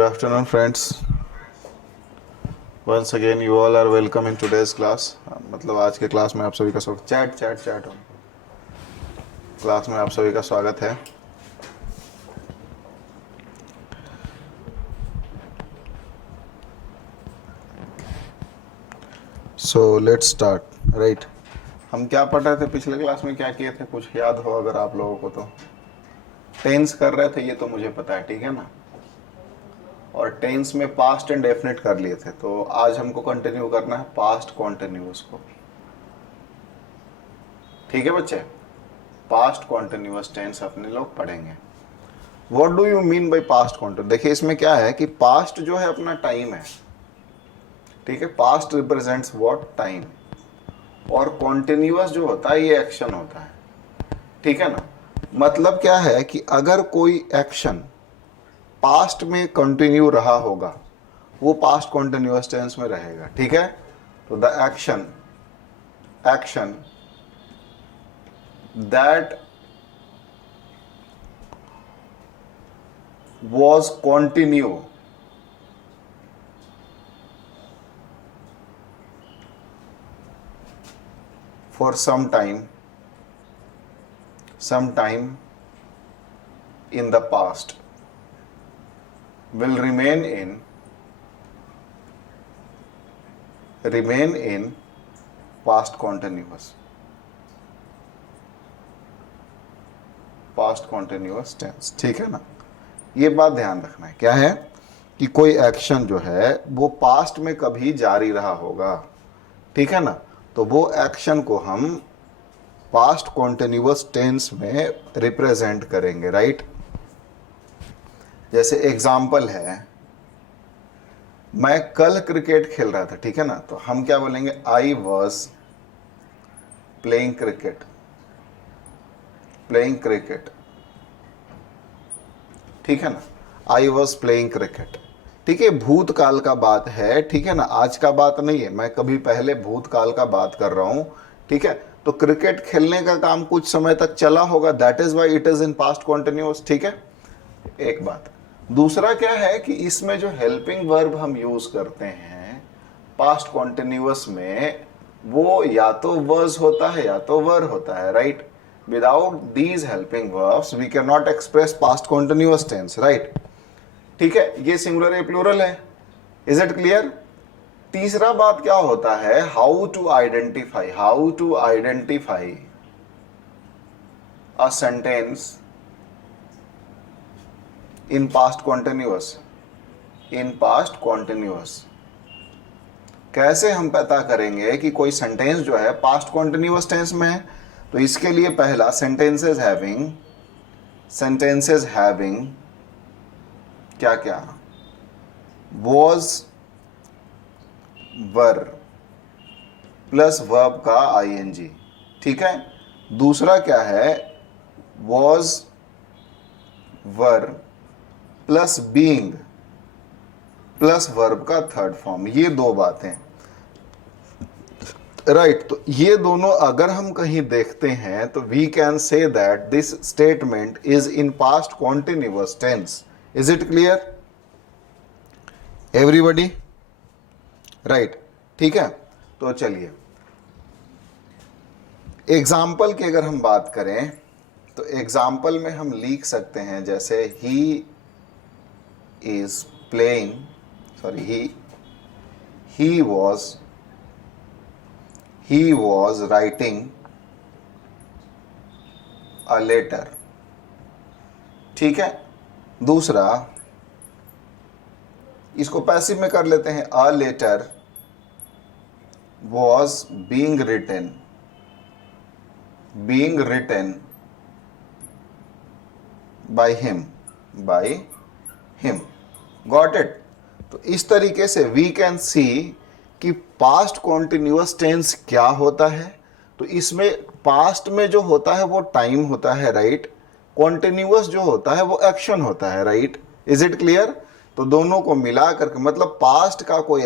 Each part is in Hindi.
Good afternoon, friends. Once again, you all are welcome in today's class. मतलब आज के क्लास में आप सभी का स्वागत चैट क्लास में आप सभी का स्वागत है. So let's start, right? हम क्या पढ़ रहे थे पिछले क्लास में, क्या किए थे, कुछ याद हो अगर आप लोगों को तो. टेंस कर रहे थे, ये तो मुझे पता है, ठीक है ना. और टेंस में पास्ट एंड डेफिनेट कर लिए थे, तो आज हमको कंटिन्यू करना है पास्ट कॉन्टिन्यूअस को. ठीक है बच्चे, पास्ट कॉन्टिन्यूअस टेंस अपने लोग पढ़ेंगे. What do you mean by past continuous? देखिए इसमें क्या है कि पास्ट जो है अपना टाइम है, ठीक है. Past represents what, time. और कॉन्टिन्यूअस जो होता है ये एक्शन होता है, ठीक है ना. मतलब क्या है कि अगर कोई एक्शन पास्ट में कंटिन्यू रहा होगा वो पास्ट कॉन्टिन्यूअस टेंस में रहेगा, ठीक है. तो the action that was continue for some time in the past will remain in past continuous tense, ठीक है ना. ये बात ध्यान रखना है, क्या है कि कोई एक्शन जो है वो पास्ट में कभी जारी रहा होगा, ठीक है ना. तो वो एक्शन को हम पास्ट कॉन्टिन्यूअस टेंस में रिप्रेजेंट करेंगे, राइट. जैसे एग्जाम्पल है, मैं कल क्रिकेट खेल रहा था, ठीक है ना. तो हम क्या बोलेंगे, आई वॉज प्लेइंग क्रिकेट, ठीक है ना. आई वॉज प्लेइंग क्रिकेट, ठीक है. भूतकाल का बात है, ठीक है ना, आज का बात नहीं है. मैं कभी पहले भूतकाल का बात कर रहा हूं, ठीक है. तो क्रिकेट खेलने का काम कुछ समय तक चला होगा, that is why it is in past continuous, ठीक है. एक बात. दूसरा क्या है कि इसमें जो हेल्पिंग वर्ब हम यूज करते हैं पास्ट कॉन्टिन्यूअस में, वो या तो वर्ज होता है या तो वर होता है, right. Without these helping verbs we cannot express past continuous tense, right. ठीक है. ये सिंगुलर है, प्लूरल है. Is it clear? तीसरा बात क्या होता है, how to identify a sentence in past continuous. कैसे हम पता करेंगे कि कोई सेंटेंस जो है पास्ट कॉन्टिन्यूअस टेंस में है. तो इसके लिए पहला, सेंटेंसेस हैविंग क्या क्या, वॉज वर प्लस वर्ब का आईएनजी, ठीक है. दूसरा क्या है, was were plus being plus verb का थर्ड फॉर्म. ये दो बातें, राइट. तो ये दोनों अगर हम कहीं देखते हैं तो we can say that this statement is in past continuous tense. Is it clear everybody, right. ठीक है. तो चलिए एग्जाम्पल की अगर हम बात करें तो एग्जाम्पल में हम लिख सकते हैं, जैसे he is playing, he was writing a letter, ठीक है. दूसरा, इसको पैसिव में कर लेते हैं, a letter was being written by him. Got it? तो इस तरीके से वी कैन सी कि पास्ट कॉन्टिन्यूअस टेंस क्या होता है. तो इसमें पास्ट में जो होता है वो टाइम होता है, राइट. कॉन्टिन्यूअस जो होता है वो एक्शन होता है, राइट. Is it clear? तो दोनों को मिला करके मतलब पास्ट का कोई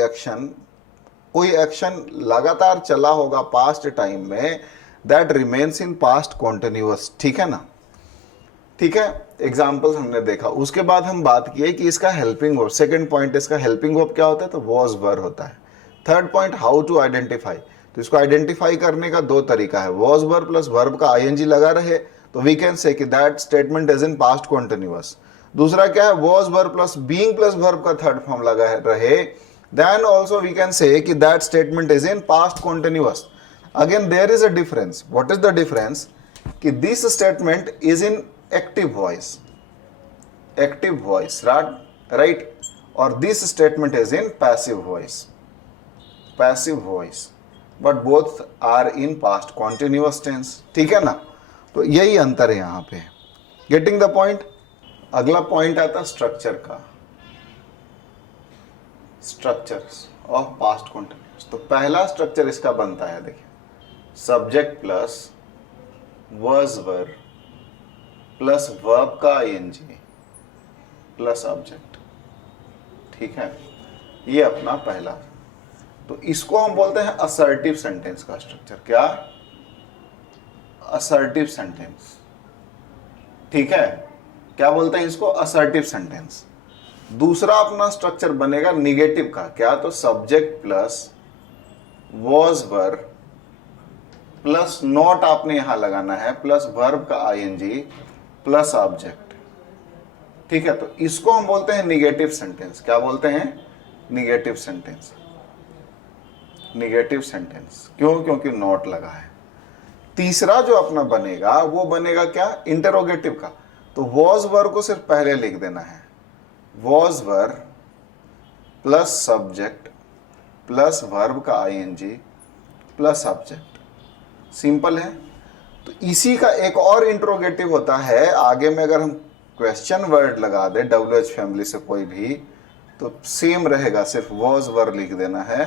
एक्शन लगातार चला होगा पास्ट टाइम में, that remains in past continuous, ठीक है ना. ठीक है, एग्जाम्पल्स हमने देखा। उसके बाद हम बात किए कि इसका हेल्पिंग वर्ब, सेकंड पॉइंट इसका हेल्पिंग वर्ब क्या होता है, तो वॉज वर होता है। Third point how to identify, तो इसको आइडेंटिफाई करने का दो तरीका है, वॉज वर प्लस वर्ब का आईएनजी लगा रहे तो वी कैन से कि that statement is in past continuous. दूसरा क्या है, was were plus being plus verb का थर्ड फॉर्म लगा रहे, then also we can say कि that statement is in past continuous. Again there is a difference, what is the difference, कि this statement is in active voice, active voice right, और this statement is in passive voice, passive voice, but both are in past continuous tense. ठीक है ना, तो यही अंतर है यहां पे, गेटिंग द पॉइंट। अगला पॉइंट आता स्ट्रक्चर का, स्ट्रक्चर्स ऑफ पास्ट कॉन्टिन्यूअस। तो पहला स्ट्रक्चर इसका बनता है, देखिए, subject plus was were plus verb का आईएनजी प्लस ऑब्जेक्ट। ठीक है, ये अपना पहला। तो इसको हम बोलते हैं असर्टिव सेंटेंस का स्ट्रक्चर। क्या, असर्टिव सेंटेंस। ठीक है, क्या बोलते हैं इसको, असर्टिव सेंटेंस। दूसरा अपना स्ट्रक्चर बनेगा निगेटिव का, क्या, तो subject plus was were plus not आपने यहां लगाना है प्लस वर्ब का आईएनजी प्लस ऑब्जेक्ट। ठीक है, तो इसको हम बोलते हैं निगेटिव सेंटेंस। क्या बोलते हैं, निगेटिव सेंटेंस। निगेटिव सेंटेंस क्यों, क्योंकि नॉट लगा है। तीसरा जो अपना बनेगा वो बनेगा क्या, इंटरोगेटिव का। तो वॉज वर को सिर्फ पहले लिख देना है, was were plus subject plus verb का आईएनजी प्लस ऑब्जेक्ट। सिंपल है। तो इसी का एक और इंट्रोगेटिव होता है, आगे में अगर हम क्वेश्चन वर्ड लगा दे WH फैमिली से कोई भी, तो सेम रहेगा, सिर्फ वॉज वर लिख देना है।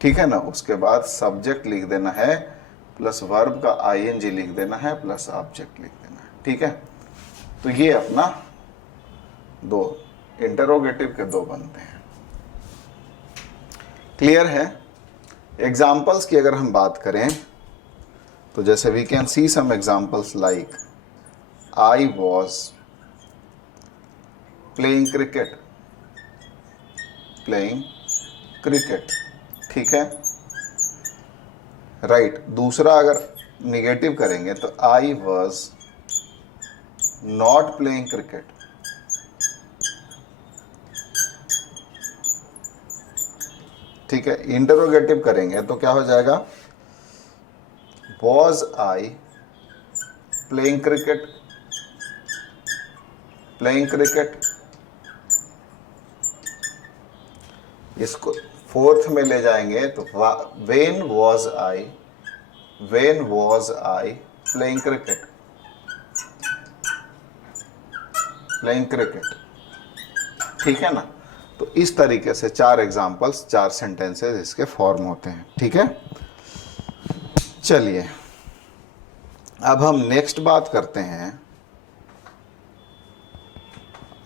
ठीक है ना, उसके बाद सब्जेक्ट लिख देना है प्लस वर्ब का आईएनजी लिख देना है प्लस ऑब्जेक्ट लिख देना है। ठीक है, तो ये अपना दो इंटरोगेटिव के दो बनते हैं। क्लियर है। एग्जाम्पल्स की अगर हम बात करें तो जैसे we can see some examples like I was playing cricket, playing cricket. ठीक है, राइट। दूसरा अगर निगेटिव करेंगे तो I was not playing cricket. ठीक है, इंटरोगेटिव करेंगे तो क्या हो जाएगा, was I playing cricket, playing cricket। इसको फोर्थ में ले जाएंगे तो when was I playing cricket, playing cricket। ठीक है ना, तो इस तरीके से चार एग्जाम्पल्स, चार सेंटेंसेस इसके फॉर्म होते हैं। ठीक है, चलिए अब हम नेक्स्ट बात करते हैं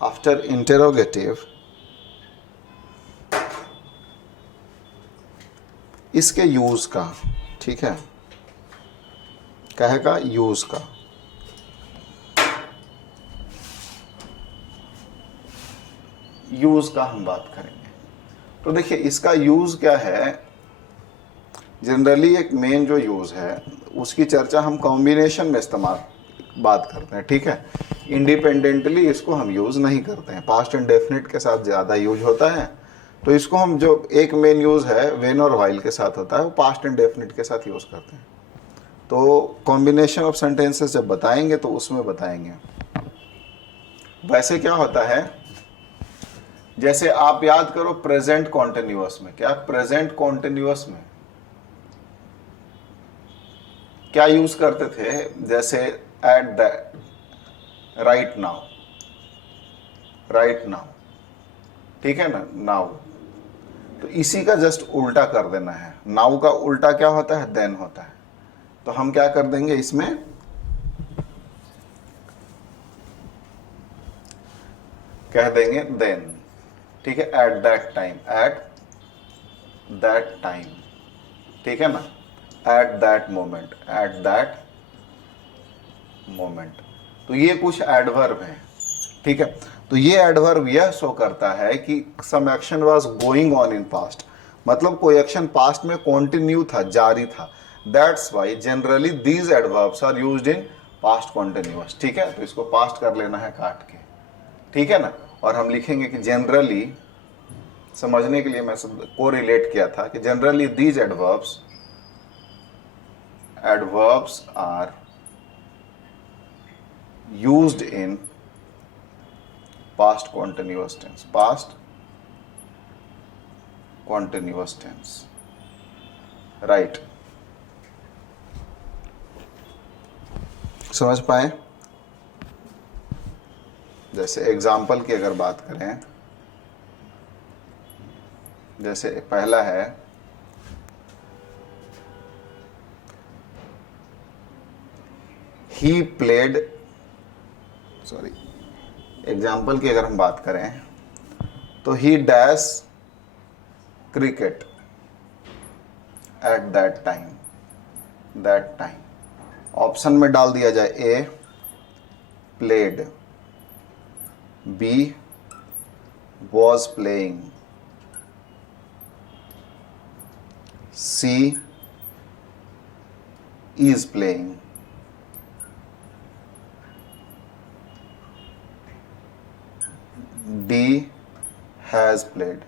आफ्टर इंटरोगेटिव इसके यूज का। ठीक है, कहेगा यूज का। यूज का हम बात करेंगे। तो देखिए इसका यूज क्या है, जनरली एक मेन जो यूज है उसकी चर्चा हम कॉम्बिनेशन में इस्तेमाल बात करते हैं। ठीक है, इंडिपेंडेंटली इसको हम यूज नहीं करते हैं, पास्ट एंड डेफिनेट के साथ ज़्यादा यूज होता है। तो इसको हम जो एक मेन यूज है व्हेन और व्हाइल के साथ होता है, वो पास्ट एंड डेफिनेट के साथ यूज करते हैं। तो कॉम्बिनेशन ऑफ सेंटेंसेस जब बताएंगे तो उसमें बताएंगे। वैसे क्या होता है, जैसे आप याद करो प्रेजेंट कॉन्टिन्यूअस में, क्या प्रेजेंट कॉन्टिन्यूअस में क्या यूज करते थे, जैसे at that, right now, right now. ठीक है ना, नाउ। तो इसी का जस्ट उल्टा कर देना है। नाउ का उल्टा क्या होता है, देन होता है। तो हम क्या कर देंगे इसमें, कह देंगे देन। ठीक है, eight that time, eight that time. ठीक है ना, eight that moment, eight that moment. तो ये कुछ एडवर्ब है, ठीक है। तो ये एडवर्ब यह शो करता है कि some action was going on in past, मतलब कोई एक्शन पास्ट में कंटिन्यू था, जारी था। That's why generally these adverbs are used in past continuous, ठीक है। तो इसको पास्ट कर लेना है काट के, ठीक है ना। और हम लिखेंगे कि जनरली, समझने के लिए मैं को रिलेट किया था कि generally these adverbs are used in past continuous tense, past continuous tense, right? समझ पाए? जैसे एग्जाम्पल की अगर बात करें, जैसे पहला है he played, सॉरी, एग्जाम्पल की अगर हम बात करें तो he dash cricket at that time, option में डाल दिया जाए A played, B was playing, C is playing, D has played.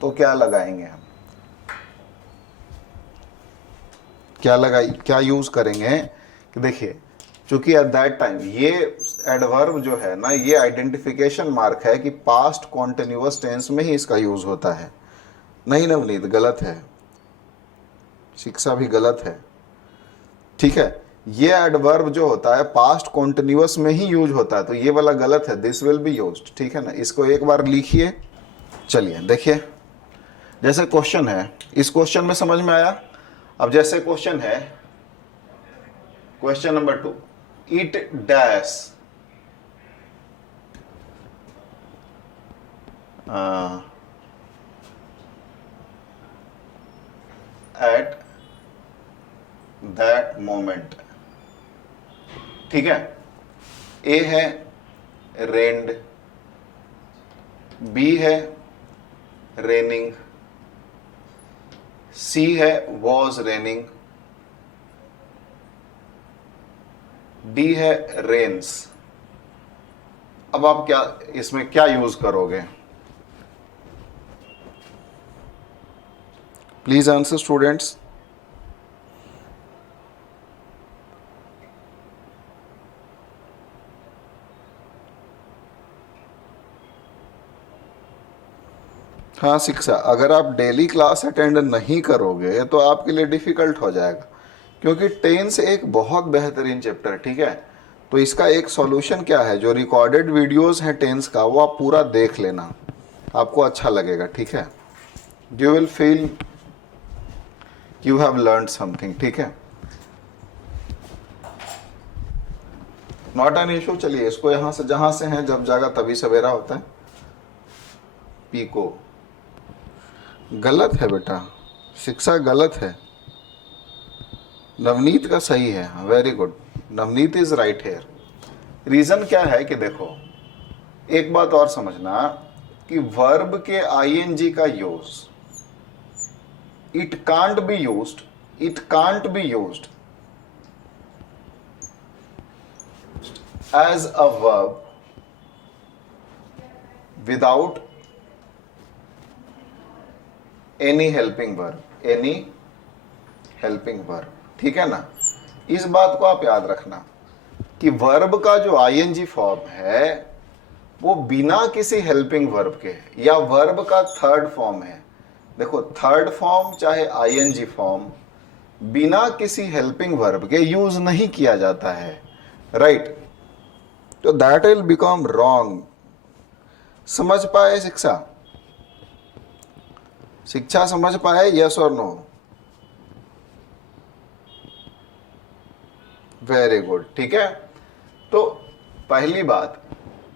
तो क्या लगाएंगे हम, क्या यूज करेंगे कि देखिए, चूंकि एट दैट टाइम, ये एडवर्ब जो है ना, ये आइडेंटिफिकेशन मार्क है कि पास्ट कॉन्टिन्यूअस टेंस में ही इसका यूज होता है। नहीं नवनीत, गलत है, शिक्षा भी गलत है, ठीक है। ये एडवर्ब जो होता है पास्ट कॉन्टिन्यूअस में ही यूज होता है, तो ये वाला गलत है, दिस विल बी यूज्ड, ठीक है ना। इसको एक बार लिखिए। चलिए देखिए, जैसे क्वेश्चन है, इस क्वेश्चन में समझ में आया। अब जैसे क्वेश्चन है, question number 2, it dash at that moment, ठीक है। ए है रेन्ड, बी है रेनिंग, सी है वॉज रेनिंग, डी है रेन्स। अब आप क्या इसमें क्या यूज करोगे? Please answer students. हाँ शिक्षा, अगर आप डेली क्लास अटेंड नहीं करोगे तो आपके लिए डिफिकल्ट हो जाएगा, क्योंकि टेंस एक बहुत बेहतरीन चैप्टर है, ठीक है। तो इसका एक सॉल्यूशन क्या है, जो रिकॉर्डेड वीडियोस हैं टेंस का, वो आप पूरा देख लेना, आपको अच्छा लगेगा, ठीक है। You will feel you have learn something, ठीक है। Not an issue. चलिए इसको यहां से, जहां से हैं जब जागा तभी सवेरा होता है। पीको गलत है बेटा, शिक्षा गलत है, नवनीत का सही है। Very good, Navneet is right here. Reason क्या है कि देखो, एक बात और समझना कि वर्ब के आईएनजी का use, it can't be used as a verb without any helping verb, ठीक है ना। इस बात को आप याद रखना कि वर्ब का जो आईएनजी फॉर्म है वो बिना किसी हेल्पिंग वर्ब के, या वर्ब का थर्ड फॉर्म है। देखो, थर्ड फॉर्म चाहे आईएनजी फॉर्म बिना किसी हेल्पिंग वर्ब के यूज नहीं किया जाता है, राइट। तो दैट विल बिकम रॉन्ग। समझ पाए शिक्षा समझ पाए? यस और नो? वेरी गुड, ठीक है। तो पहली बात,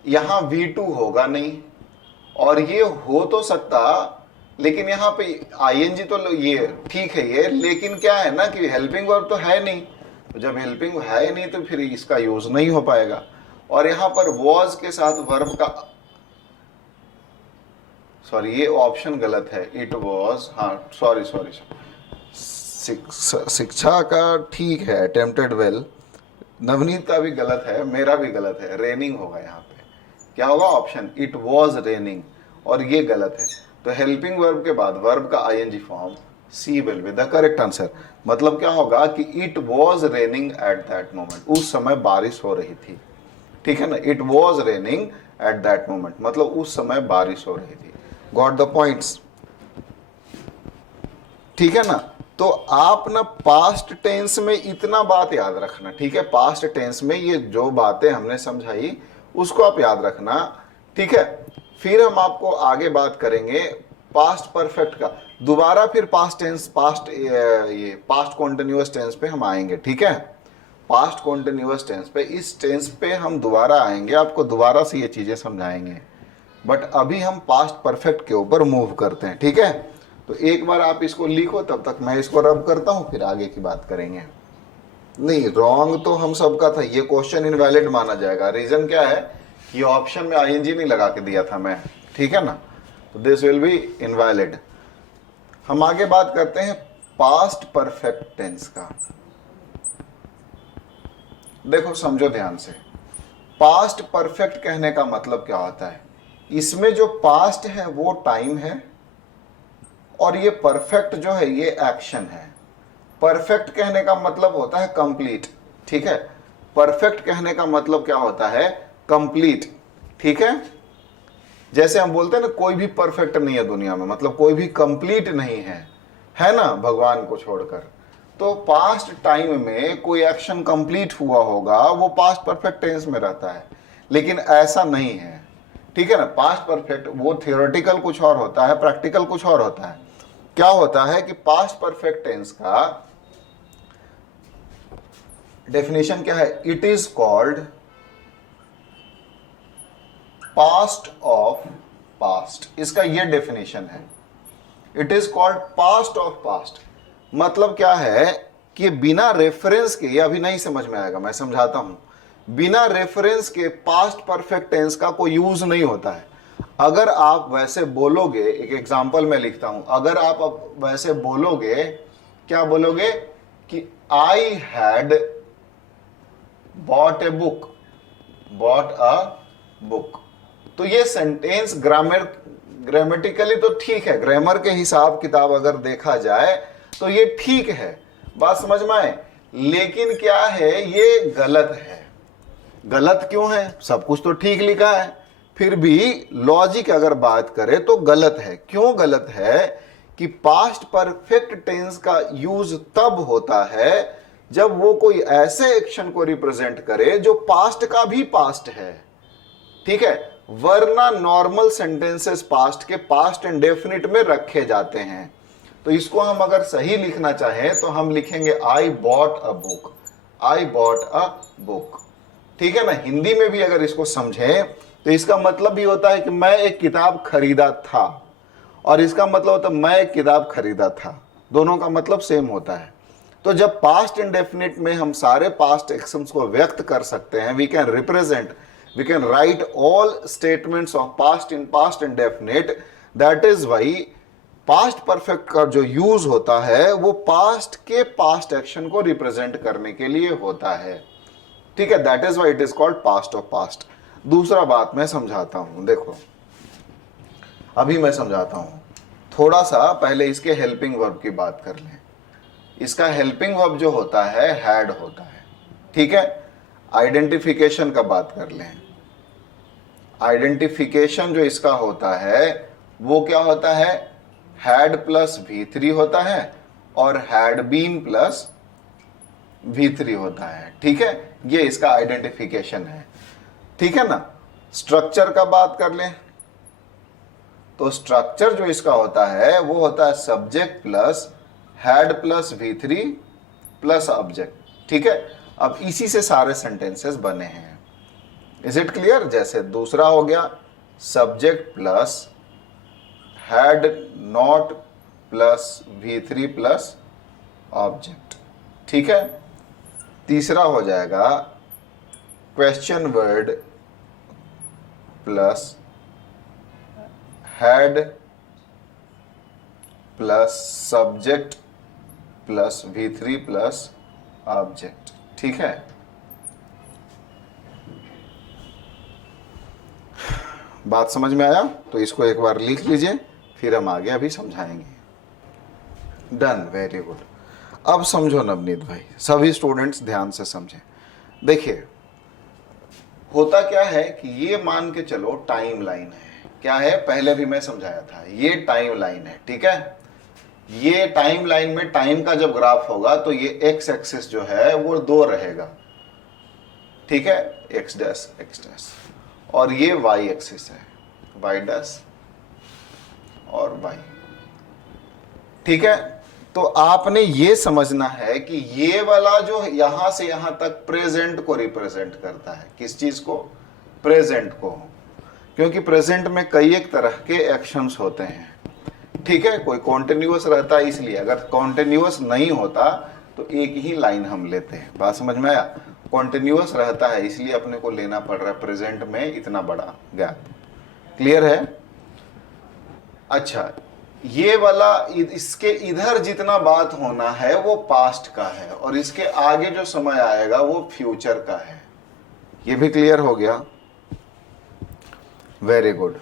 यहां V2 होगा नहीं, और ये हो तो सकता, लेकिन यहां पे आईएनजी तो ये ठीक है ये, लेकिन क्या है ना कि हेल्पिंग वर्ब तो है नहीं, तो जब हेल्पिंग है ही नहीं तो फिर इसका यूज नहीं हो पाएगा। और यहां पर वॉज के साथ वर्ब का, सॉरी ये ऑप्शन गलत है, इट वॉज, हाँ सॉरी सॉरी, शिक्षा का ठीक है, अटेम्प्टेड वेल, नवनीत का भी गलत है, मेरा भी गलत है, रेनिंग होगा यहाँ पे। क्या होगा ऑप्शन, इट वॉज रेनिंग, और ये गलत है। तो हेल्पिंग वर्ब के बाद वर्ब का ING form C will be the correct answer. मतलब क्या होगा कि it was raining at that moment, उस समय बारिश हो रही थी, ठीक है ना, it was raining at that moment, मतलब उस समय बारिश हो रही थी। गॉट द पॉइंट्स, ठीक है ना। तो आप ना पास्ट टेंस में इतना बात याद रखना, ठीक है, पास्ट टेंस में ये जो बातें हमने समझाई उसको आप याद रखना, ठीक है। फिर हम आपको आगे बात करेंगे पास्ट परफेक्ट का, दोबारा फिर पास्ट टेंस, ये पास्ट कॉन्टिन्यूअस टेंस पे हम आएंगे, ठीक है, पास्ट कॉन्टिन्यूअस टेंस पे, इस टेंस पे हम दोबारा आएंगे, आपको दोबारा से ये चीजें समझाएंगे। बट अभी हम पास्ट परफेक्ट के ऊपर मूव करते हैं, ठीक है। तो एक बार आप इसको लिखो, तब तक मैं इसको रब करता हूं, फिर आगे की बात करेंगे। नहीं, रॉन्ग तो हम सबका था, ये क्वेश्चन इनवैलिड माना जाएगा। रीजन क्या है, ये ऑप्शन में आईएनजी नहीं लगा के दिया था मैं, ठीक है ना, तो दिस विल बी इनवैलिड। हम आगे बात करते हैं पास्ट परफेक्ट टेंस का। देखो समझो ध्यान से, पास्ट परफेक्ट कहने का मतलब क्या होता है, इसमें जो पास्ट है वो टाइम है, और ये परफेक्ट जो है ये एक्शन है। परफेक्ट कहने का मतलब होता है कंप्लीट, ठीक है, परफेक्ट कहने का मतलब क्या होता है, कंप्लीट, ठीक है। जैसे हम बोलते हैं ना कोई भी परफेक्ट नहीं है दुनिया में, मतलब कोई भी कंप्लीट नहीं है ना, भगवान को छोड़कर। तो पास्ट टाइम में कोई एक्शन कंप्लीट हुआ होगा वो पास्ट परफेक्ट टेंस में रहता है, लेकिन ऐसा नहीं है, ठीक है ना। पास्ट परफेक्ट वो थियोरेटिकल कुछ और होता है, प्रैक्टिकल कुछ और होता है। क्या होता है कि पास्ट परफेक्ट टेंस का डेफिनेशन क्या है, it is called past of past, इसका यह डेफिनेशन है, it is called past of past. मतलब क्या है कि बिना रेफरेंस के, ये अभी नहीं समझ में आएगा, मैं समझाता हूं, बिना रेफरेंस के पास्ट परफेक्ट टेंस का कोई यूज नहीं होता है। अगर आप वैसे बोलोगे, एक एग्जांपल मैं लिखता हूं, अगर आप अब वैसे बोलोगे, क्या बोलोगे कि I had bought a book, bought a book, तो ये सेंटेंस ग्रामेटिकली तो ठीक है, ग्रामर के हिसाब किताब अगर देखा जाए तो ये ठीक है, बात समझ में आए। लेकिन क्या है, ये गलत है। गलत क्यों है, सब कुछ तो ठीक लिखा है, फिर भी लॉजिक अगर बात करें तो गलत है। क्यों गलत है कि पास्ट परफेक्ट टेंस का यूज तब होता है जब वो कोई ऐसे एक्शन को रिप्रेजेंट करे जो पास्ट का भी पास्ट है, ठीक है, वरना नॉर्मल सेंटेंसेस पास्ट के पास्ट इंडेफिनिट में रखे जाते हैं। तो इसको हम अगर सही लिखना चाहें तो हम लिखेंगे I bought a book, I bought a book, ठीक है ना। हिंदी में भी अगर इसको समझें तो इसका मतलब भी होता है कि मैं एक किताब खरीदा था, और इसका मतलब होता है मैं एक किताब खरीदा था, दोनों का मतलब सेम होता है। तो जब पास्ट इंडेफिनिट में हम सारे पास्ट एक्शंस को व्यक्त कर सकते हैं, we can represent, we can write all statements of past in past indefinite, that is why past perfect का जो यूज होता है वो पास्ट के पास्ट एक्शन को रिप्रेजेंट करने के लिए होता है, ठीक है, that is why it is called past of past। दूसरा बात मैं समझाता हूं, देखो अभी मैं समझाता हूं, थोड़ा सा पहले इसके हेल्पिंग वर्ब की बात कर लें। इसका हेल्पिंग वर्ब जो होता है हैड होता है, ठीक है। आइडेंटिफिकेशन का बात कर लें, आइडेंटिफिकेशन जो इसका होता है वो क्या होता है, हैड प्लस V3 होता है और हैड बीन प्लस V3 होता है, ठीक है, ये इसका आइडेंटिफिकेशन है, ठीक है ना। स्ट्रक्चर का बात कर लें तो स्ट्रक्चर जो इसका होता है वो होता है subject plus had plus V3 plus object, ठीक है। अब इसी से सारे सेंटेंसेस बने हैं, इज इट क्लियर। जैसे दूसरा हो गया subject plus had not plus V3 plus object, ठीक है। तीसरा हो जाएगा question word plus head plus subject plus V3 plus object. ठीक है, बात समझ में आया? तो इसको एक बार लिख लीजिए, फिर हम आगे अभी समझाएंगे। Done, very good. अब समझो नवनीत भाई, सभी स्टूडेंट्स ध्यान से समझें। देखिए होता क्या है कि ये मान के चलो टाइम लाइन है। क्या है? पहले भी मैं समझाया था, ये टाइम लाइन है। ठीक है, ये टाइम लाइन में टाइम का जब ग्राफ होगा तो ये एक्स एक्सिस जो है वो 2 रहेगा। ठीक है, एक्स डैश एक्स डैश, और ये वाई एक्सिस है, वाई डैश और वाई। ठीक है, तो आपने ये समझना है कि ये वाला जो यहां से यहां तक प्रेजेंट को रिप्रेजेंट करता है। किस चीज को? प्रेजेंट को, क्योंकि प्रेजेंट में कई एक तरह के एक्शंस होते हैं। ठीक है, कोई कॉन्टिन्यूअस रहता है, इसलिए अगर कॉन्टिन्यूअस नहीं होता तो एक ही लाइन हम लेते हैं। बात समझ में आया? कॉन्टिन्यूअस रहता है इसलिए अपने को लेना पड़ रहा है प्रेजेंट में इतना बड़ा गैप। क्लियर है? अच्छा, ये वाला इसके इधर जितना बात होना है वो पास्ट का है, और इसके आगे जो समय आएगा वो फ्यूचर का है। ये भी क्लियर हो गया? Very good.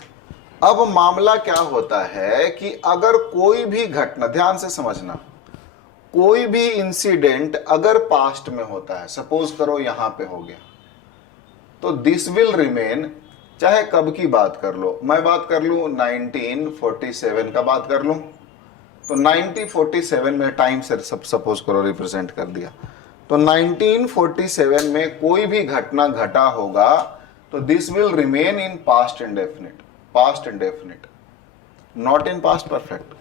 अब मामला क्या होता है कि अगर कोई भी घटना, ध्यान से समझना, कोई भी इंसिडेंट अगर पास्ट में होता है, सपोज करो यहां पे हो गया, तो दिस विल रिमेन, चाहे कब की बात कर लो, मैं बात कर लूं 1947 का बात कर लूं, तो 1947 में टाइम से सब सपोज करो रिप्रेजेंट कर दिया, तो 1947 में कोई भी घटना घटा होगा तो this will remain in past indefinite, past indefinite, not in past perfect.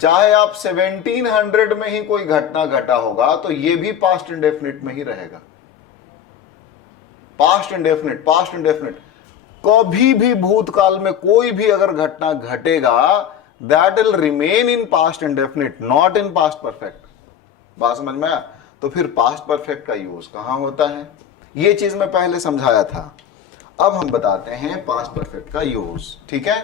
चाहे आप 1700 में ही कोई घटना घटा होगा तो ये भी पास्ट इंडेफिनिट में ही रहेगा। पास्ट इंडेफिनिट, पास्ट इंडेफिनिट, कभी भी भूतकाल में कोई भी अगर घटना घटेगा that will remain in past indefinite, not in past perfect. बात समझ में आया? तो फिर पास्ट परफेक्ट का यूज कहां होता है? ये चीज मैं पहले समझाया था, अब हम बताते हैं पास्ट परफेक्ट का यूज। ठीक है,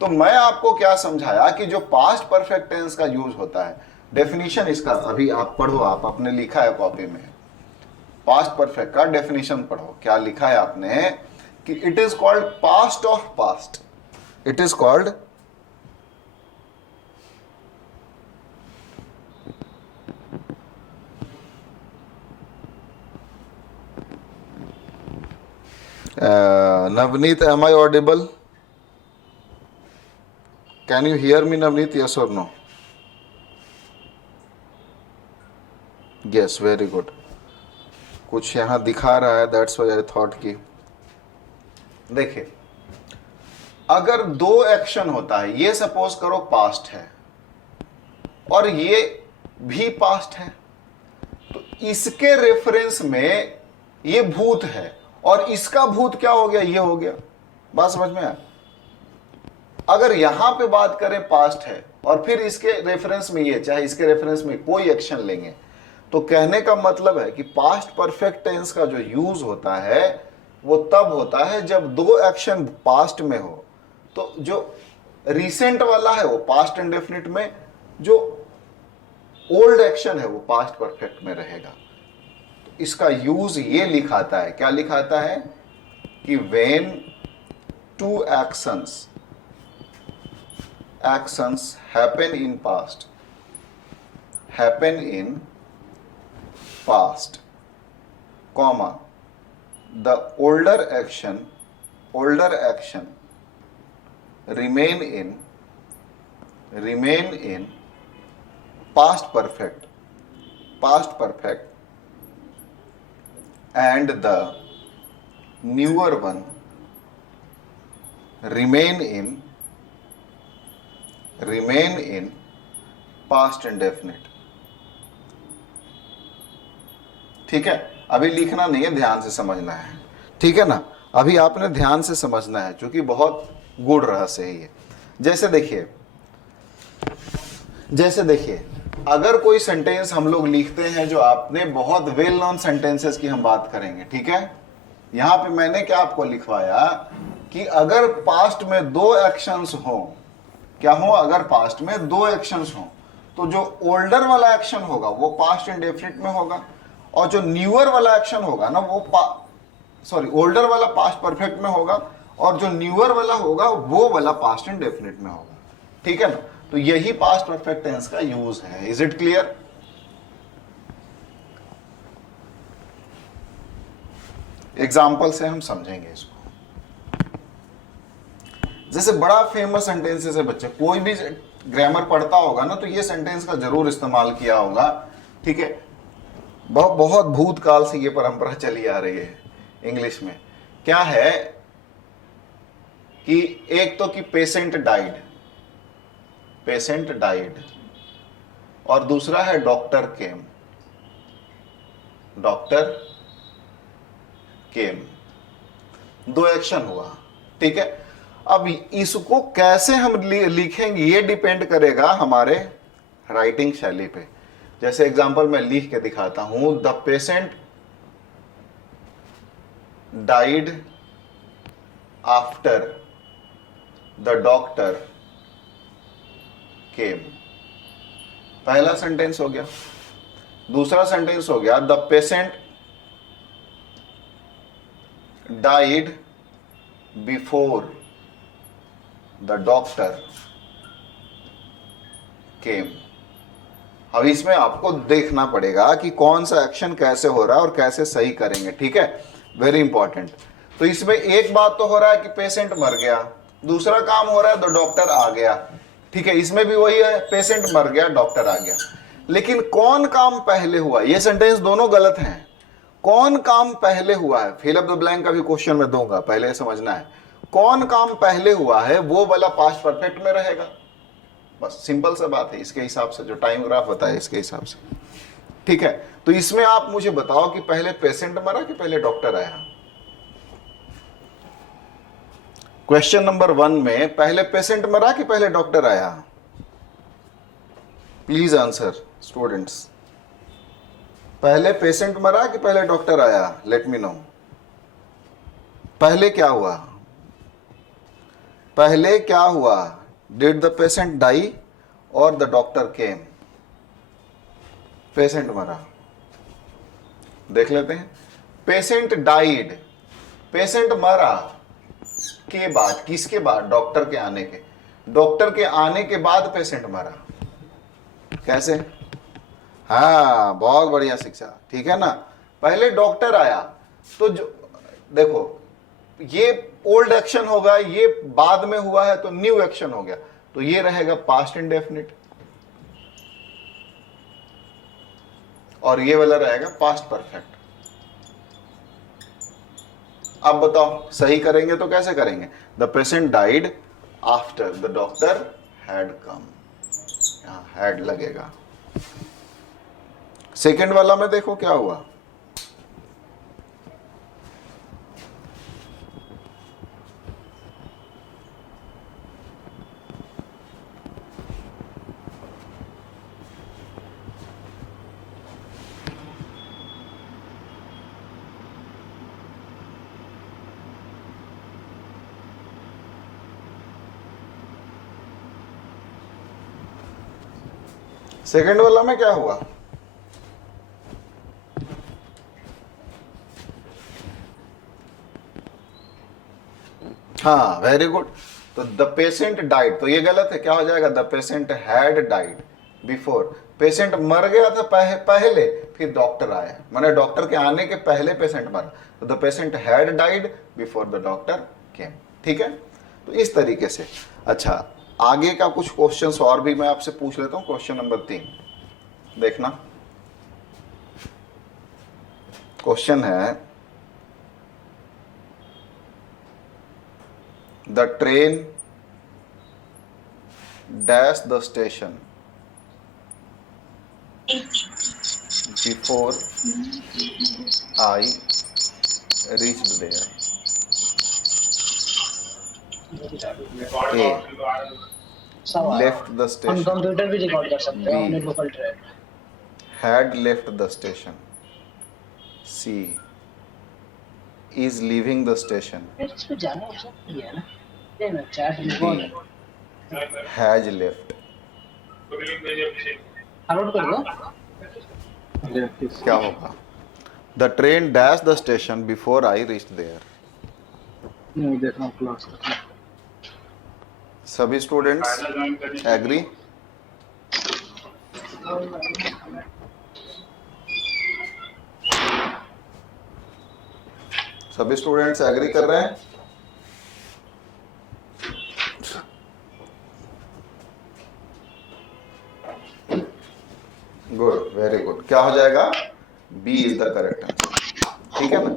तो मैं आपको क्या समझाया कि जो पास्ट परफेक्ट टेंस का यूज होता है, डेफिनेशन इसका अभी आप पढ़ो, आप अपने लिखा है कॉपी में, पास्ट परफेक्ट का डेफिनेशन पढ़ो। क्या लिखा है आपने कि it is called past of past, it is called Navneet, am I audible? Can you hear me, Navneet? Yes or no? Yes, very good. कुछ यहाँ दिखा रहा है, that's why I thought कि देखिए अगर दो एक्शन होता है, ये सपोज करो पास्ट है और ये भी पास्ट है, तो इसके रेफरेंस में ये भूत है और इसका भूत क्या हो गया? ये हो गया। बात समझ में आया? अगर यहां पे बात करें पास्ट है और फिर इसके रेफरेंस में ये, चाहे इसके रेफरेंस में कोई एक्शन लेंगे, तो कहने का मतलब है कि पास्ट परफेक्ट टेंस का जो यूज होता है वो तब होता है जब दो एक्शन पास्ट में हो, तो जो रिसेंट वाला है वो पास्ट इंडेफिनिट में, जो ओल्ड एक्शन है वो पास्ट परफेक्ट में रहेगा। तो इसका यूज ये लिखाता है, क्या लिखाता है कि when two actions happen in past, comma, the older action remain in past perfect, and the newer one remain in past indefinite। ठीक है, अभी लिखना नहीं है, ध्यान से समझना है। ठीक है ना, अभी आपने ध्यान से समझना है, क्योंकि बहुत गूढ़ रहस्य है ये। जैसे देखिए अगर कोई सेंटेंस हम लोग लिखते हैं जो आपने बहुत वेल नोन सेंटेंसेस की हम बात करेंगे, ठीक है। यहां पे मैंने क्या आपको लिखवाया कि अगर पास्ट में दो एक्शंस हो, क्या हो, अगर पास्ट में दो एक्शंस हो तो जो ओल्डर वाला एक्शन होगा वो पास्ट इंडेफिनिट में होगा, और जो न्यूअर वाला एक्शन होगा ना वो ओल्डर वाला पास्ट परफेक्ट में होगा, और जो न्यूअर वाला होगा वो वाला पास्ट इंडेफिनिट में होगा, ठीक है ना। तो यही पास्ट परफेक्ट टेंस का यूज है। Is it clear? एग्जाम्पल से हम समझेंगे इसको। जैसे बड़ा फेमस सेंटेंसेस है बच्चे, कोई भी ग्रामर पढ़ता होगा ना तो ये सेंटेंस का जरूर इस्तेमाल किया होगा, ठीक है। बहुत भूतकाल से ये परंपरा चली आ रही है इंग्लिश में। क्या है कि एक तो कि पेशेंट डाइड, और दूसरा है डॉक्टर केम, दो एक्शन हुआ, ठीक है। अब इसको कैसे हम लिखेंगे ये डिपेंड करेगा हमारे राइटिंग शैली पे। जैसे एग्जांपल मैं लिख के दिखाता हूं, the patient died after the doctor केम, पहला सेंटेंस हो गया। दूसरा सेंटेंस हो गया, the patient died before the doctor केम। अब इसमें आपको देखना पड़ेगा कि कौन सा एक्शन कैसे हो रहा है और कैसे सही करेंगे, ठीक है, वेरी इंपॉर्टेंट। तो इसमें एक बात तो हो रहा है कि पेशेंट मर गया, दूसरा काम हो रहा है तो डॉक्टर आ गया, ठीक है। इसमें भी वही है, पेशेंट मर गया डॉक्टर आ गया, लेकिन कौन काम पहले हुआ, ये सेंटेंस दोनों गलत हैं। कौन काम पहले हुआ है, फिल अप द ब्लैंक का भी क्वेश्चन में दूंगा, पहले समझना है कौन काम पहले हुआ है वो वाला पास्ट परफेक्ट में रहेगा। बस सिंपल सा बात है, इसके हिसाब से जो टाइम ग्राफ बताया इसके हिसाब से, ठीक है। तो इसमें आप मुझे बताओ कि पहले पेशेंट मरा कि पहले डॉक्टर आया। क्वेश्चन नंबर 1 में पहले पेशेंट मरा कि पहले डॉक्टर आया? प्लीज आंसर स्टूडेंट्स, पहले पेशेंट मरा कि पहले डॉक्टर आया? लेट मी नो, पहले क्या हुआ? पहले क्या हुआ? डिड द पेशेंट डाई और द डॉक्टर केम? पेशेंट मरा। देख लेते हैं, पेशेंट डाइड, पेशेंट मरा के बाद, किसके बाद? डॉक्टर के आने के, डॉक्टर के आने के बाद पेशेंट मरा। कैसे? हाँ, बहुत बढ़िया शिक्षा, ठीक है ना। पहले डॉक्टर आया तो जो देखो ये ओल्ड एक्शन होगा, ये बाद में हुआ है तो न्यू एक्शन हो गया, तो ये रहेगा पास्ट इंडेफिनिट, और ये वाला रहेगा पास्ट परफेक्ट। अब बताओ सही करेंगे तो कैसे करेंगे? The patient died after the doctor had come, यहां हैड लगेगा। सेकेंड वाला में देखो क्या हुआ, सेकेंड वाला में क्या हुआ? हाँ, वेरी गुड। तो द पेशेंट डाइड, तो ये गलत है, क्या हो जाएगा? The patient had died before, patient मर गया था पहले, फिर डॉक्टर आया, माने डॉक्टर के आने के पहले पेशेंट मरा, तो the patient had died before the doctor केम, ठीक है। तो इस तरीके से। अच्छा, आगे का कुछ क्वेश्चंस और भी मैं आपसे पूछ लेता हूं। क्वेश्चन नंबर 3 देखना, क्वेश्चन है, the train dash the station before I reached there. A. सब आया। लेफ्ट द हम स्टेशन, कंप्यूटर भी रिकॉर्ड कर सकते हैं B. अपने local train. had left the station, C. is leaving the station, यार इस पे जाना ऑप्शन नहीं है ना, ये ना chat D. Record has left. Download कर दो। क्या होगा? The train dashed the station before I reached there. नहीं देखना क्लास का। सभी स्टूडेंट्स एग्री? सभी स्टूडेंट्स एग्री कर रहे हैं? Good, very good. क्या हो जाएगा? B is the correct answer, ठीक है ना,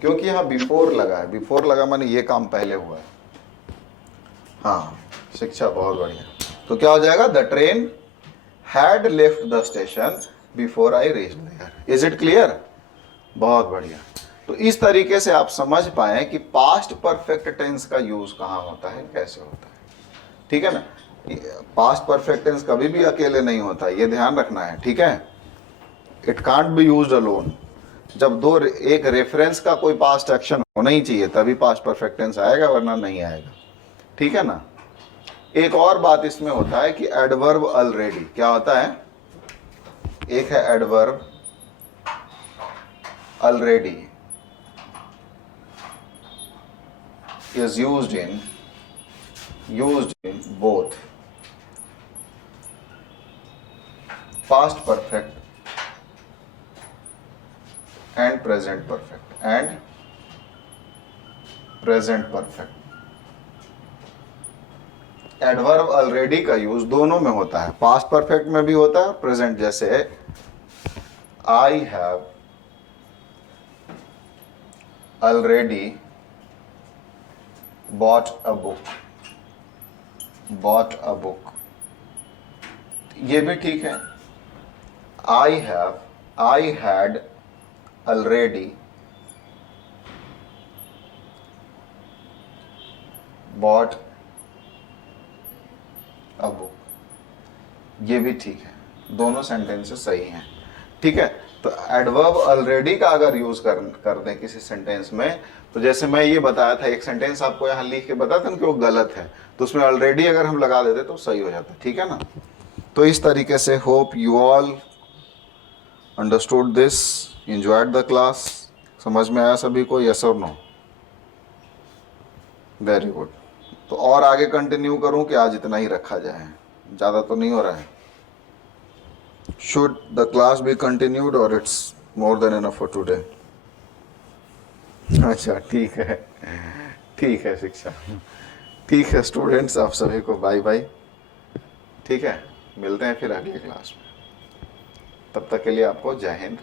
क्योंकि यहाँ बिफोर लगा है, बिफोर लगा माने ये काम पहले हुआ है। हाँ, शिक्षा बहुत बढ़िया। तो क्या हो जाएगा? The train had left the station before I reached there. Is it clear? बहुत बढ़िया। तो इस तरीके से आप समझ पाए कि पास्ट परफेक्ट टेंस का यूज कहाँ होता है, कैसे होता है, ठीक है ना। पास्ट परफेक्ट टेंस कभी भी अकेले नहीं होता, ये ध्यान रखना है, ठीक है। It can't be used alone. जब एक रेफरेंस का कोई पास्ट एक्शन होना ही चाहिए तभी पास्ट परफेक्ट टेंस आएगा, वरना नहीं आएगा, ठीक है ना। एक और बात इसमें होता है कि एडवर्ब ऑलरेडी क्या होता है? एक है adverb already is used in both past perfect and present perfect adverb already का यूज दोनों में होता है, पास्ट परफेक्ट में भी होता है, प्रेजेंट। जैसे I have already bought a book, ये भी ठीक है। I had already bought a book, ये भी ठीक है, दोनों सेंटेंसेस सही हैं, ठीक है। तो एडवर्ब ऑलरेडी का अगर यूज कर दें किसी सेंटेंस में, तो जैसे मैं ये बताया था, एक सेंटेंस आपको यहाँ लिख के बताया था कि वो गलत है, तो उसमें ऑलरेडी अगर हम लगा देते तो सही हो जाता, ठीक है ना। तो इस तरीके से hope you all understood this, enjoyed the class. समझ में आया सभी को? यस और नो? Very good. तो और आगे कंटिन्यू करूं कि आज इतना ही रखा जाए? ज़्यादा तो नहीं हो रहा है? Should the class be continued or it's more than enough for today? अच्छा, ठीक है शिक्षा, ठीक है स्टूडेंट्स, आप सभी को बाय बाय, ठीक है। मिलते हैं फिर अगली क्लास में, तब तक के लिए आपको जय हिंद।